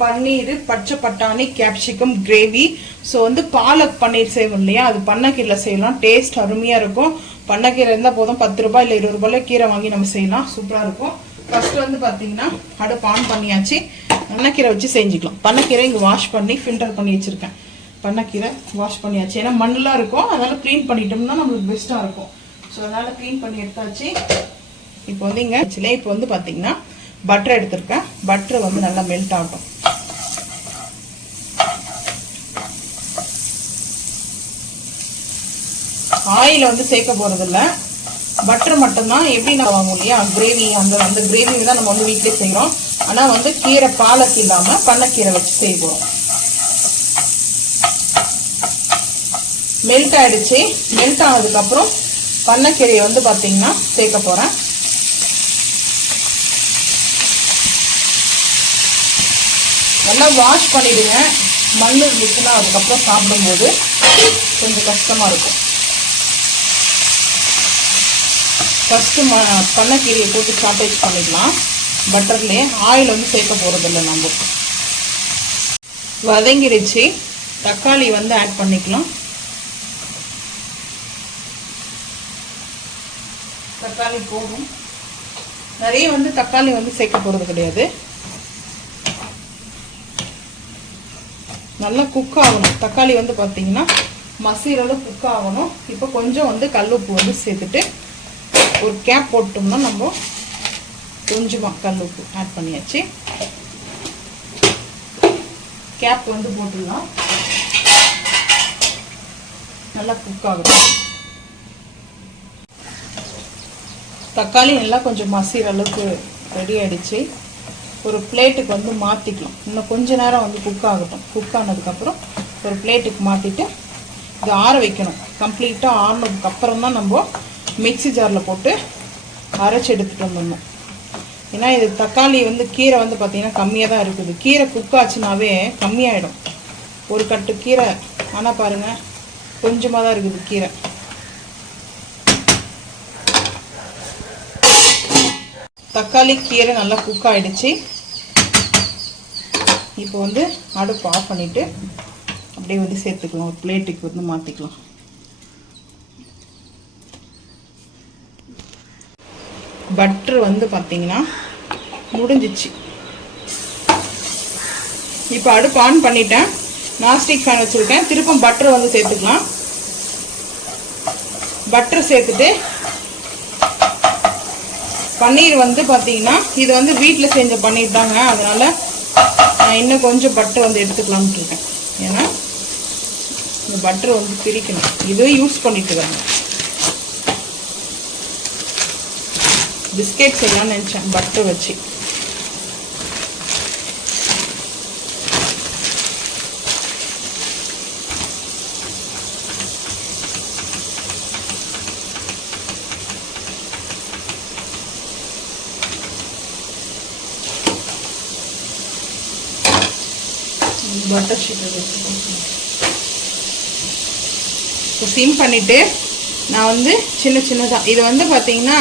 பன்னீர் பச்சை பட்டாணி capsicum gravy so வந்து பாலக் பன்னீர் செய்வோம் இல்லையா? அது பண்ணக்கீரை செய்யலாம். டேஸ்ட் அருமையாக இருக்கும். பண்ணக்கீரை இருந்தால் போதும். பத்து ரூபாய் இல்லை இருபது ரூபாயில் கீரை வாங்கி நம்ம செய்யலாம். சூப்பராக இருக்கும். ஃபஸ்ட்டு வந்து பார்த்தீங்கன்னா அடுப்பு ஆன் பண்ணியாச்சு. பண்ணக்கீரை வச்சு செஞ்சுக்கலாம். பண்ணக்கீரை இங்கே வாஷ் பண்ணி ஃபில்டர் பண்ணி வச்சுருக்கேன். பண்ணக்கீரை வாஷ் பண்ணியாச்சு. ஏன்னா மண்ணெலாம் இருக்கும். அதனால் க்ளீன் பண்ணிட்டோம்னா நம்மளுக்கு பெஸ்ட்டாக இருக்கும். ஸோ அதனால் க்ளீன் பண்ணி எடுத்தாச்சு. இப்போ வந்து இங்கே சில இப்போ வந்து பார்த்தீங்கன்னா பட்டர் எடுத்திருக்கேன். பட்டர் வந்து நல்லா மெல்ட் ஆகட்டும். ஆயில் வந்து சேர்க்க போகிறதில்ல பட்டர் மட்டும்தான் எப்படி நான் வாங்குவோம் இல்லையா கிரேவி அந்த அந்த கிரேவி தான் நம்ம வந்து வீட்டிலே செய்கிறோம் ஆனால் வந்து கீரை பாலக்கு இல்லாமல் பண்ணக்கீரை வச்சு செய்வோம். மெல்ட் ஆகிடுச்சி மெல்ட் ஆனதுக்கப்புறம் பண்ணக்கீரையை வந்து பார்த்தீங்கன்னா சேர்க்க போகிறேன் நல்லா வாஷ் பண்ணிவிடுங்க மண் இருந்துச்சுன்னா அதுக்கப்புறம் சாப்பிடும்போது கொஞ்சம் கஷ்டமாக இருக்கும். ஃபஸ்ட்டு ம பண்ணக்கீரையை போட்டு சாட்டேஜ் பண்ணிடலாம். பட்டர்லேயே ஆயில் வந்து சேர்க்க போகிறதில்ல நம்ம. வதங்கிடுச்சு தக்காளி வந்து ஆட் பண்ணிக்கலாம். தக்காளி போகும் நிறைய வந்து தக்காளி வந்து சேர்க்க போகிறது கிடையாது. நல்லா குக் ஆகணும். தக்காளி வந்து பார்த்தீங்கன்னா மசீரளவு குக் ஆகணும். இப்போ கொஞ்சம் வந்து கல்லுப்பு வந்து சேர்த்துட்டு ஒரு கேப் போட்டோம்னா நம்ம கொஞ்சமாக உப்பு ஆட் பண்ணியாச்சு. கேப் வந்து போட்டுடலாம். நல்லா குக் ஆகும் தக்காளி நல்லா கொஞ்சம் மசிற அளவுக்கு ரெடி ஆகிடுச்சு ஒரு பிளேட்டுக்கு வந்து மாற்றிக்கலாம் இன்னும் கொஞ்ச நேரம் வந்து குக் ஆகட்டும். குக் ஆனதுக்கப்புறம் ஒரு பிளேட்டுக்கு மாற்றிட்டு இது ஆற வைக்கணும். கம்ப்ளீட்டாக ஆறினதுக்கு அப்புறம் தான் நம்ம மிக்ஸி ஜாரில் போட்டு அரைச்சி எடுத்துகிட்டு வந்துடணும். ஏன்னா இது தக்காளி வந்து கீரை வந்து பார்த்திங்கன்னா கம்மியாக தான் இருக்குது. கீரை குக் ஆச்சுனாவே கம்மியாயிடும். ஒரு கட்டு கீரை ஆனால் பாருங்கள் கொஞ்சமாக தான் இருக்குது கீரை. தக்காளி கீரை நல்லா குக் ஆகிடுச்சு இப்போ வந்து அடுப்பு ஆஃப் பண்ணிவிட்டு அப்படியே வந்து சேர்த்துக்கலாம். ஒரு பிளேட்டுக்கு வந்து மாற்றிக்கலாம் பட்ரு வந்து பார்த்தீங்கன்னா முடிஞ்சிச்சு. இப்போ அடுப்பு ஆன் பண்ணிட்டேன். நாஸ்டிக் ஃபேன் வச்சுருக்கேன் திருப்பம் பட்டர் வந்து சேர்த்துக்கலாம். பட்டர் சேர்த்துட்டு பன்னீர் வந்து பார்த்தீங்கன்னா இது வந்து வீட்டில் செஞ்ச பன்னீர் தாங்க. அதனால் நான் இன்னும் கொஞ்சம் பட்டர் வந்து எடுத்துக்கலாம்னு இருக்கேன். ஏன்னா இந்த பட்டர் வந்து பிரிக்கணும். இதுவும் யூஸ் பண்ணிட்டு வரேன் பிஸ்கெட் செய்யலாம்னு நினச்சேன் பட்டர் வச்சு. பட்டர் ஷீட்டை இப்போ சிம் பண்ணிவிட்டு நான் வந்து சின்ன சின்னதாக இது வந்து பார்த்தீங்கன்னா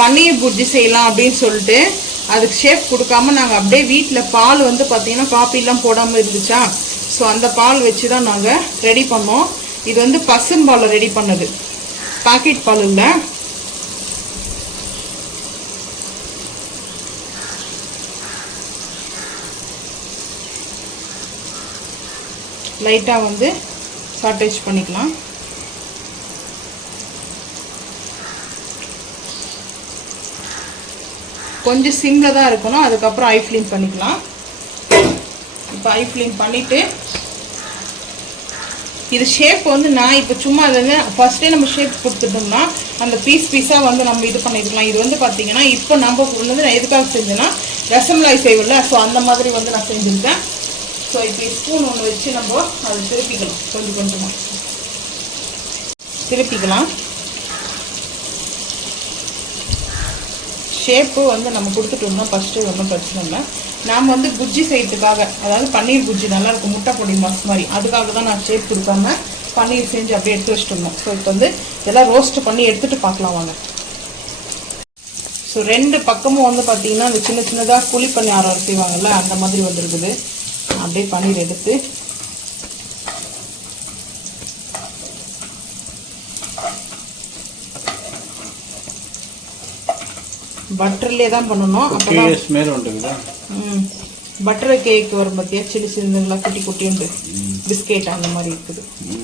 பன்னீர் புர்ஜி செய்யலாம் அப்படின்னு சொல்லிட்டு அதுக்கு ஷேப் கொடுக்காம நாங்கள் அப்படியே வீட்டில் பால் வந்து பார்த்தீங்கன்னா காப்பிலாம் போடாமல் இருந்துச்சா? ஸோ அந்த பால் வச்சு தான் நாங்கள் ரெடி பண்ணோம். இது வந்து பசும்பாலை ரெடி பண்ணது. பாக்கெட் பால் இல்லை. லைட்டாக வந்து சாட்டேஜ் பண்ணிக்கலாம். கொஞ்சம் சிம்மில் தான் இருக்கணும். அதுக்கப்புறம் ஐ ஃப்ளீம் பண்ணிக்கலாம். இப்போ ஐ ஃப்ளீம் பண்ணிவிட்டு இது ஷேப் வந்து நான் இப்போ சும்மா அது வந்து ஃபஸ்ட்டே நம்ம ஷேப் கொடுத்துட்டோம்னா அந்த பீஸ் பீஸாக வந்து நம்ம இது பண்ணிக்கலாம் இது வந்து பார்த்தீங்கன்னா இப்போ நம்ம வந்து நான் எதுக்காக செஞ்சேன்னா ரசமலாய் செய்வில்ல ஸோ அந்த மாதிரி வந்து நான் செஞ்சுருக்கேன். ஸோ இப்போ ஸ்பூன் ஒன்று வச்சு நம்ம அதை திருப்பிக்கலாம். கொஞ்சம் கொஞ்சமாக திருப்பிக்கலாம். ஷேப்பு வந்து நம்ம கொடுத்துட்டோம்னா ஃபஸ்ட்டு ஒன்றும் பிரச்சனை இல்லை. நாம் வந்து குஜ்ஜி செய்யறதுக்காக அதாவது பன்னீர் குஜ்ஜி நல்லாயிருக்கும் முட்டை பொடி மஸ் மாதிரி. அதுக்காக தான் நான் ஷேப் கொடுக்காம பன்னீர் செஞ்சு அப்படியே எடுத்து வச்சுட்டோம் ஸோ இப்போ வந்து இதெல்லாம் ரோஸ்ட் பண்ணி எடுத்துகிட்டு பார்க்கலாம் வாங்க. ஸோ ரெண்டு பக்கமும் வந்து பார்த்தீங்கன்னா அந்த சின்ன சின்னதாக குழி பண்ணி ஆற அந்த மாதிரி வந்துருக்குது. அப்படியே பன்னீர் எடுத்து பட்டர்லேயே தான் பண்ணணும். அப்போ மேல உண்டுங்களா? ம். பட்டர் கேக் வரும் பார்த்தியா சின்ன சின்னதுங்களா குட்டி குட்டி உண்டு. பிஸ்கெட் அந்த மாதிரி இருக்குது.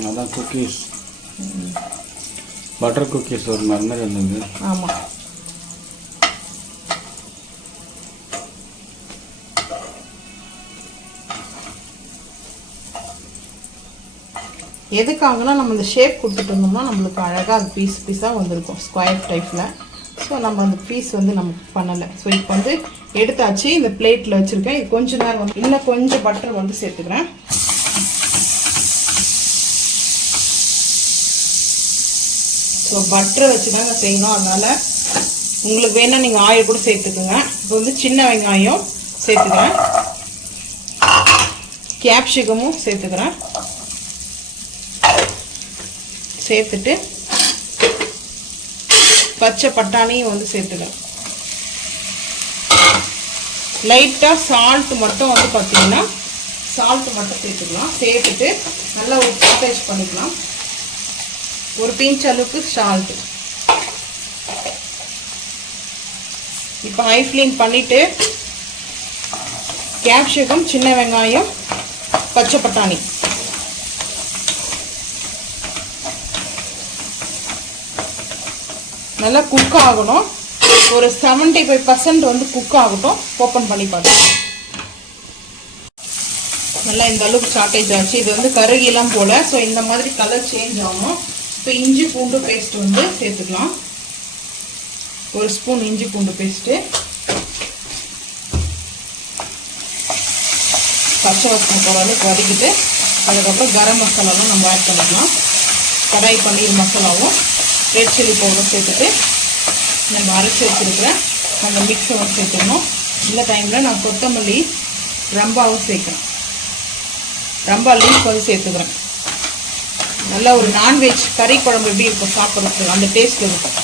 அதான் குக்கீஸ் பட்டர் குக்கீஸ் ஒரு மாதிரி மாதிரி இருந்தது. ஆமாம் எதுக்காகனா நம்ம இந்த ஷேப் கொடுத்துட்டு இருந்தோம்னா நம்மளுக்கு அழகாக அது பீஸ் பீஸாக வந்திருக்கும். ஸ்கொயர் டைப்பில் ஸோ நம்ம அந்த பீஸ் வந்து நம்ம பண்ணலை. ஸோ இப்போ வந்து எடுத்தாச்சு. இந்த பிளேட்டில் வச்சுருக்கேன். இது கொஞ்ச நேரம் வந்து இன்னும் கொஞ்சம் பட்டர் வந்து சேர்த்துக்கிறேன். ஸோ பட்டரை வச்சு தாங்க செய்யணும். அதனால் உங்களுக்கு வேணால் நீங்கள் ஆயில் கூட சேர்த்துக்குங்க. இப்போ வந்து சின்ன வெங்காயம் சேர்த்துக்கிறேன். கேப்சிகமும் சேர்த்துக்கிறேன். சேர்த்துட்டு பச்சை பட்டாணியும் வந்து சேர்த்துக்கலாம். லைட்டாக சால்ட் மட்டும் வந்து பார்த்தீங்கன்னா சால்ட் மட்டும் சேர்த்துக்கலாம். சேர்த்துட்டு நல்லா ஒரு சாட்டேஜ் பண்ணிக்கலாம். ஒரு பிஞ்ச் அளவுக்கு சால்ட்டு இப்போ ஹை ஃப்ளேம் பண்ணிவிட்டு கேப்சிகம் சின்ன வெங்காயம் பச்சை பட்டாணி. நல்லா குக் ஆகணும். ஒரு செவன்டி ஃபைவ் பர்சன்ட் வந்து குக் ஆகட்டும். ஓப்பன் பண்ணி பார்த்துக்கலாம் நல்லா இந்த அளவுக்கு ஷார்ட்டேஜ் ஆச்சு. இது வந்து கருகிலாம் போல. ஸோ இந்த மாதிரி கலர் சேஞ்ச் ஆகும் இப்போ இஞ்சி பூண்டு பேஸ்ட் வந்து சேர்த்துக்கலாம். ஒரு ஸ்பூன் இஞ்சி பூண்டு பேஸ்ட்டு பச்சை வாசனை போகிற அளவுக்கு வதக்கிட்டு அதுக்கப்புறம் கரம் மசாலாவும் நம்ம ஆட் பண்ணிக்கலாம். கடாய் பன்னீர் மசாலாவும். ரெட் சில்லி பவுடர் சேர்த்துட்டு நம்ம அரைச்சி வச்சுருக்கிற அந்த மிக்ஸை வந்து சேர்த்துக்கணும் இந்த டைமில் நான் கொத்தமல்லி ரம்பாவும் சேர்க்குறேன். ரம்பா லீஃப் வந்து சேர்த்துக்கிறேன். நல்ல ஒரு நான்வெஜ் கறி குழம்பு எப்படி இருக்கும் சாப்பிட்றதுக்கு? அந்த டேஸ்ட் இருக்கும்.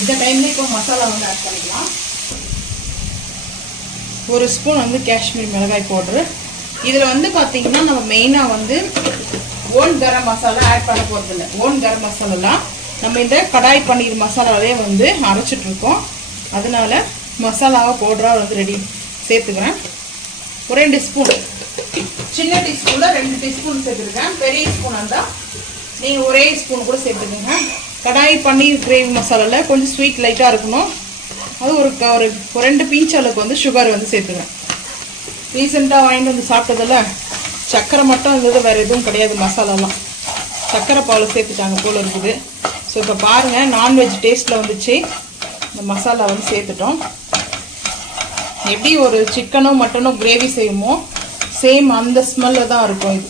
இந்த டைம்ல இப்போ மசாலா வந்து ஆட் பண்ணிக்கலாம். ஒரு ஸ்பூன் வந்து காஷ்மீர் மிளகாய் பவுட்ரு இதில் வந்து பார்த்தீங்கன்னா நம்ம மெயினாக வந்து ஓன் கரம் மசாலா ஆட் பண்ண போகிறதில்ல ஓன் கரம் மசாலாலாம் நம்ம இந்த கடாய் பன்னீர் மசாலாவே வந்து அரைச்சிட்டு இருக்கோம். அதனால மசாலாவை பவுடராக வந்து ரெடி சேர்த்துக்கிறேன். ஒரு ரெண்டு ஸ்பூன் சின்ன டீஸ்பூனில் ரெண்டு டீஸ்பூன் சேர்த்துருக்கேன். பெரிய ஸ்பூன் இருந்தால் நீங்கள் ஒரே ஸ்பூன் கூட சேர்த்துக்கோங்க. கடாய் பன்னீர் கிரேவி மசாலாவில் கொஞ்சம் ஸ்வீட் லைட்டாக இருக்கணும். அது ஒரு க- ஒரு ரெண்டு பிஞ்ச் அளவுக்கு வந்து சுகர் வந்து சேர்த்துக்கிறேன் ரீசெண்டாக வாங்கிட்டு வந்து சாப்பிட்டதில் சர்க்கரை மட்டும் இருந்தது வேறு எதுவும் கிடையாது மசாலாலாம். சர்க்கரை பால் சேர்த்துட்டாங்க போல் இருக்குது. ஸோ இப்போ பாருங்கள் நான்வெஜ் டேஸ்ட்டில் வந்துச்சு. இந்த மசாலா வந்து சேர்த்துட்டோம். எப்படி ஒரு சிக்கனோ மட்டனோ கிரேவி செய்யுமோ சேம் அந்த ஸ்மெல்லில் தான் இருக்கும் இது.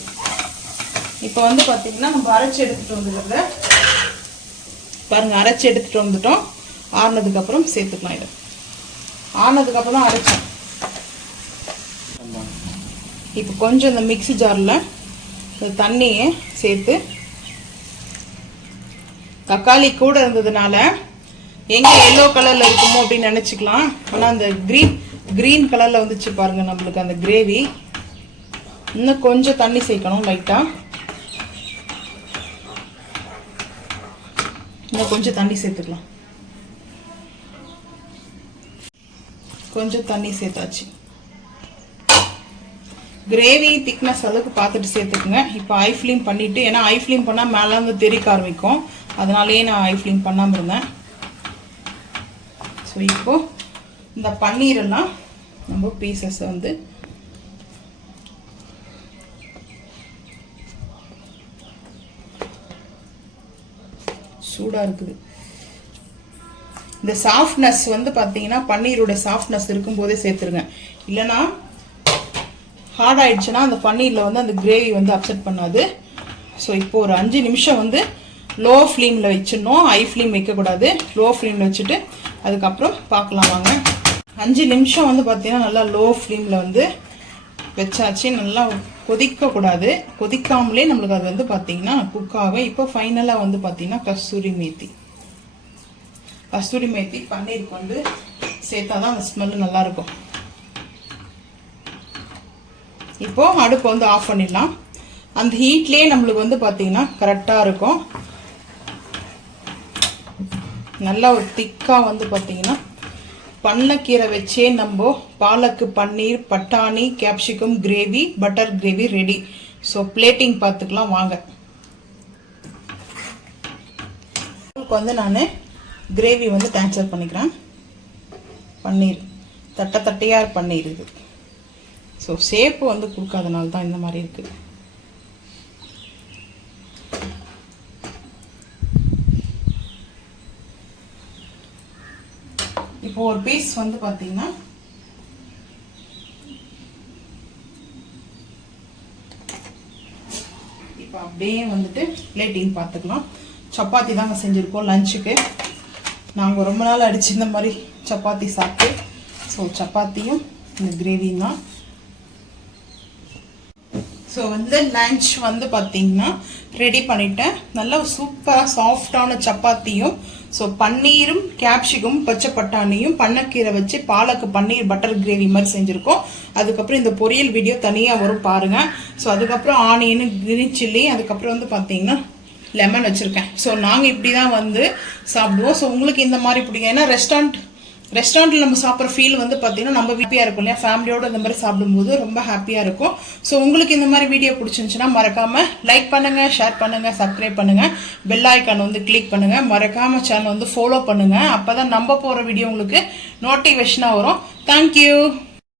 இப்போ வந்து பார்த்திங்கன்னா நம்ம அரைச்சி எடுத்துகிட்டு வந்துடுறத பாருங்கள் அரைச்சி எடுத்துகிட்டு வந்துட்டோம். ஆறுனதுக்கப்புறம் சேர்த்துக்கலாம் இதை. ஆனதுக்கப்புறம் தான் அரைச்சோம். இப்போ கொஞ்சம் இந்த மிக்ஸி ஜாரில் இந்த தண்ணியை சேர்த்து தக்காளி கூட இருந்ததுனால எங்கே எல்லோ கலரில் இருக்குமோ அப்படின்னு நினச்சிக்கலாம். ஆனால் அந்த க்ரீன் க்ரீன் கலரில் வந்துச்சு பாருங்கள் நம்மளுக்கு அந்த கிரேவி இன்னும் கொஞ்சம் தண்ணி சேர்க்கணும் லைட்டாக இன்னும் கொஞ்சம் தண்ணி சேர்த்துக்கலாம். கொஞ்சம் தண்ணி சேர்த்தாச்சு. கிரேவி திக்னஸ் அளவுக்கு பார்த்துட்டு சேர்த்துக்குங்க. இப்போ ஐ ஃப்ளீம் பண்ணிவிட்டு ஏன்னா ஐ ஃப்ளீம் பண்ணால் மேலே வந்து தெரிக்க ஆரம்பிக்கும். அதனாலேயே நான் ஐ ஃப்ளீம் பண்ணாமல் இருந்தேன். ஸோ இப்போ இந்த பன்னீரெல்லாம் நம்ம பீசஸ் வந்து சூடாக இருக்குது. இந்த சாஃப்ட்னஸ் வந்து பார்த்தீங்கன்னா பன்னீரோட சாஃப்ட்னஸ் இருக்கும்போதே சேர்த்துருங்க. இல்லைன்னா ஹார்ட் ஆயிடுச்சுன்னா அந்த பன்னீரில் வந்து அந்த கிரேவி வந்து அப்செட் பண்ணாது. ஸோ இப்போ ஒரு அஞ்சு நிமிஷம் வந்து லோ ஃப்ளேமில் வச்சிடணும். ஹை ஃப்ளேம் வைக்கக்கூடாது. லோ ஃப்ளேமில் வச்சுட்டு அதுக்கப்புறம் பார்க்கலாம் வாங்க. அஞ்சு நிமிஷம் வந்து பார்த்தீங்கன்னா நல்லா லோ ஃப்ளேமில் வந்து வச்சாச்சு. நல்லா கொதிக்கக்கூடாது. கொதிக்காமலே நம்மளுக்கு அது வந்து பார்த்தீங்கன்னா குக்காக இப்போ ஃபைனலாக வந்து பார்த்தீங்கன்னா கஸ்தூரி மேத்தி. கஸ்தூரி மேத்தி பன்னீருக்கு வந்து சேர்த்தா தான் அந்த ஸ்மெல்லு நல்லாயிருக்கும். இப்போது அடுப்பு வந்து ஆஃப் பண்ணிடலாம். அந்த ஹீட்லேயே நம்மளுக்கு வந்து பார்த்திங்கன்னா கரெக்டாக இருக்கும். நல்லா ஒரு திக்காக வந்து பார்த்திங்கன்னா பண்ணக்கீரை வச்சே நம்ம பாலக்கு பன்னீர் பட்டாணி capsicum gravy butter gravy ready so plating பார்த்துக்கலாம் வாங்க. வந்து நான் கிரேவி வந்து கேன்சல் பண்ணிக்கிறேன். பன்னீர். தட்டை தட்டையாக பன்னீர் இது. ஸோ ஷேப்பு வந்து கொடுக்காதனால தான் இந்த மாதிரி இருக்குது இப்போ ஒரு பீஸ் வந்து பார்த்தீங்கன்னா இப்போ அப்படியே வந்துட்டு பிளேட்டிங் பார்த்துக்கலாம். சப்பாத்தி தாங்க செஞ்சுருக்கோம் லஞ்சுக்கு நாங்கள் ரொம்ப நாள் அடிச்சு இந்த மாதிரி சப்பாத்தி சாப்பிட்டு ஸோ சப்பாத்தியும் இந்த கிரேவியும் தான். ஸோ வந்து லஞ்ச் வந்து பார்த்தீங்கன்னா ரெடி பண்ணிட்டேன். நல்லா சூப்பராக சாஃப்டான சப்பாத்தியும் ஸோ பன்னீரும் கேப்சிகம் பச்சை பட்டாணியும் பண்ணக்கீரை வச்சு பாலக்கு பன்னீர் பட்டர் கிரேவி மாதிரி செஞ்சுருக்கோம். அதுக்கப்புறம் இந்த பொரியல் வீடியோ தனியாக வரும் பாருங்கள் ஸோ அதுக்கப்புறம் ஆனியன்னு கிரீன் சில்லி அதுக்கப்புறம் வந்து பார்த்தீங்கன்னா லெமன் வச்சுருக்கேன். ஸோ நாங்கள் இப்படி தான் வந்து சாப்பிடுவோம். ஸோ உங்களுக்கு இந்த மாதிரி பிடிக்கும். ஏன்னா ரெஸ்டாரண்ட் ரெஸ்டாரண்ட்டில் நம்ம சாப்பிட்ற ஃபீல் வந்து பார்த்தீங்கன்னா நம்ம ஹாப்பியாக இருக்கும் இல்லையா? ஃபேமிலியோடு இந்த மாதிரி சாப்பிடும்போது ரொம்ப ஹாப்பியாக இருக்கும். ஸோ உங்களுக்கு இந்த மாதிரி வீடியோ பிடிச்சிருந்துச்சுன்னா மறக்காமல் லைக் பண்ணுங்கள் ஷேர் பண்ணுங்கள் சப்ஸ்கிரைப் பண்ணுங்கள் பெல் ஐக்கான் வந்து கிளிக் பண்ணுங்கள் மறக்காமல் சேனல் வந்து ஃபாலோ பண்ணுங்கள் அப்போ தான் நம்ம போகிற வீடியோ உங்களுக்கு நோட்டிஃபிகேஷனாக வரும். தேங்க்யூ